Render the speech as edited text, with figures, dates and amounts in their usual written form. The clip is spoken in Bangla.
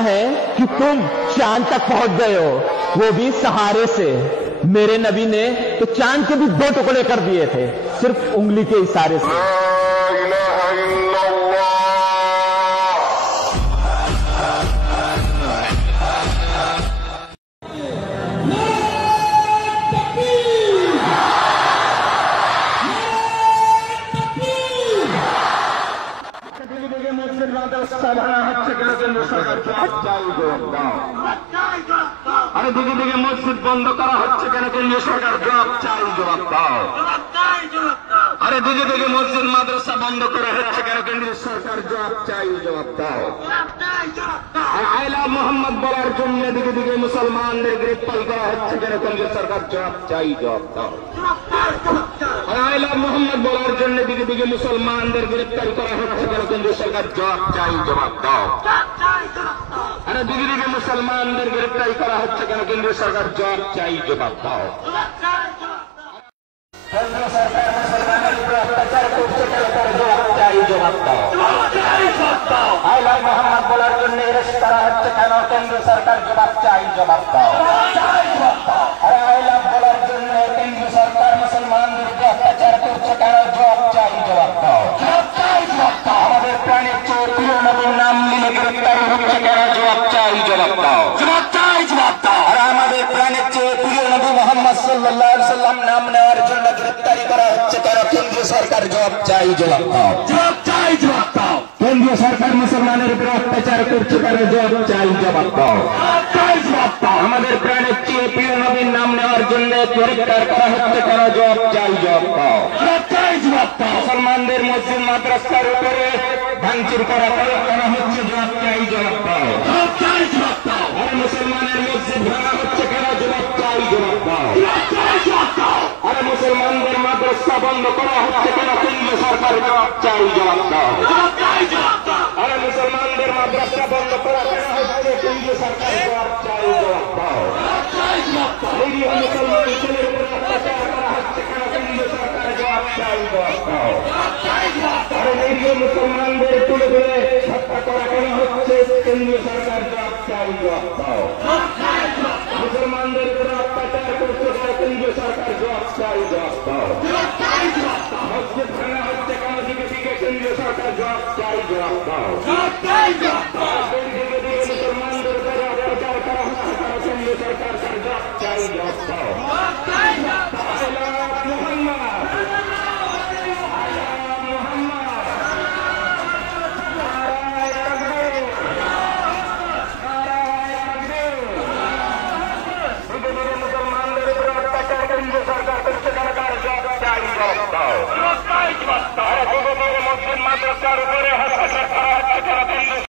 है कि तुम चांद तक पहुंच गए हो, वो भी सहारे से। मेरे नबी ने तो चांद के भी 2 टुकड़े कर दिए थे सिर्फ उंगली के इशारे से। আরে দিকে দিকে মসজিদ বন্ধ করা হচ্ছে কেন কেন্দ্রীয় সরকার? জবাব চাই, জবাব দাও। আরে দিকে দিকে মসজিদ মাদ্রাসা বন্ধ করা হচ্ছে কেন কেন্দ্রীয় সরকার? জবাব চাই, জবাব দাও। আর আইলা মোহাম্মদ বলার জন্য দিকে দিকে মুসলমানদের গ্রেপ্তার করা হচ্ছে কেন কেন্দ্রীয় সরকার? জবাব চাই, জবাব দাও। আর আইলা মোহাম্মদ বলার জন্য দিকে দিকে মুসলমানদের গ্রেপ্তার করা হচ্ছে কেন কেন্দ্রীয় সরকার? জবাব চাই, জবাব দাও। আরে দিকে দিকে মুসলমানদের গ্রেপ্তার করা হচ্ছে কেন কেন্দ্রীয় সরকার? জবাব চাই, জবাব দাও। কেন্দ্র সরকার মুসলমানের উপর অত্যাচার করছে কেন? তার জবাব চাই, জবাব দাও। আইলা মোহাম্মদ বলার জন্য অ্যারেস্ট করা হচ্ছে কেন কেন্দ্র সরকার? জবাব চাই, জবাব দাও। আরে আইলা বলার জন্য কেন্দ্র সরকার মুসলমানদের উপর অত্যাচার করছে কেন? জবাব চাই, জবাব দাও। আমাদের প্রাণের চেয়ে প্রিয় নবীর নাম নিয়ে গ্রেপ্তারি হচ্ছে কেন? জবাব চাই, জবাব দাও। জবাব চাই, জবাব দাও। আর আমাদের প্রাণের চেয়ে প্রিয় নবী মুহাম্মদ সাল্লাল্লাহু আলাইহি সাল্লাম নাম নেওয়ার জন্য গ্রেপ্তারি করা হচ্ছে কেন কেন্দ্রীয় সরকার? জবাব চাই, জবাব দাও। জবাব চাই, জবাব দাও। কেন্দ্রীয় সরকার মুসলমানের উপর অত্যাচার করছে কেন? জবাব চাই, জবাব দাও। জবাব চাই, জবাব দাও। আমাদের প্রাণের চেয়ে প্রিয় নবীর নাম নেওয়ার জন্য গ্রেপ্তার করা হচ্ছে কেন? জবাব চাই, জবাব দাও। জবাব চাই, জবাব দাও। মুসলমানদের মসজিদ মাদ্রাসার উপরে ভাঙচুর করা কেন হচ্ছে? জবাব চাই, জবাব দাও। জবাব চাই, জবাব দাও। আর মুসলমানের মসজিদ ভাঙা হচ্ছে কেন? জবাব চাই, জবাব দাও। জবাব চাই, জবাব দাও। আর মুসলমানদের মাদ্রাসা বন্ধ করা হচ্ছে কেন কেন্দ্রীয় সরকার? জবাব চাই, জবাব দাও। জবাব চাই, জবাব দাও। আর মুসলমানদের মাদ্রাসা বন্ধ করা কেন হচ্ছে কেন্দ্রীয় সরকার? জবাব চাই, জবাব দাও। জবাব চাই, জবাব দাও। নিরীহ মুসলমান ছেলের উপর অত্যাচার করা হচ্ছে কেন কেন্দ্রীয় সরকার? জবাব চাই, জবাব দাও। জবাব চাই, জবাব দাও। আর নিরীহ মুসলমানদের তুলে ধরে হত্যা করা কেন হচ্ছে কেন্দ্রীয় সরকার? জবাব চাই, জবাব দাও। জবাব চাই, জবাব দাও। মুসলমানদের উপর অত্যাচার করছে কেন কেন্দ্রীয় সরকার? জবাব চাই, জবাব দাও। জবাব চাই, জবাব দাও। মসজিদ ভাঙা হচ্ছে কেন দিকে দিকে কেন্দ্রীয় সরকার? জবাব চাই, জবাব দাও। জবাব চাই, জবাব দাও।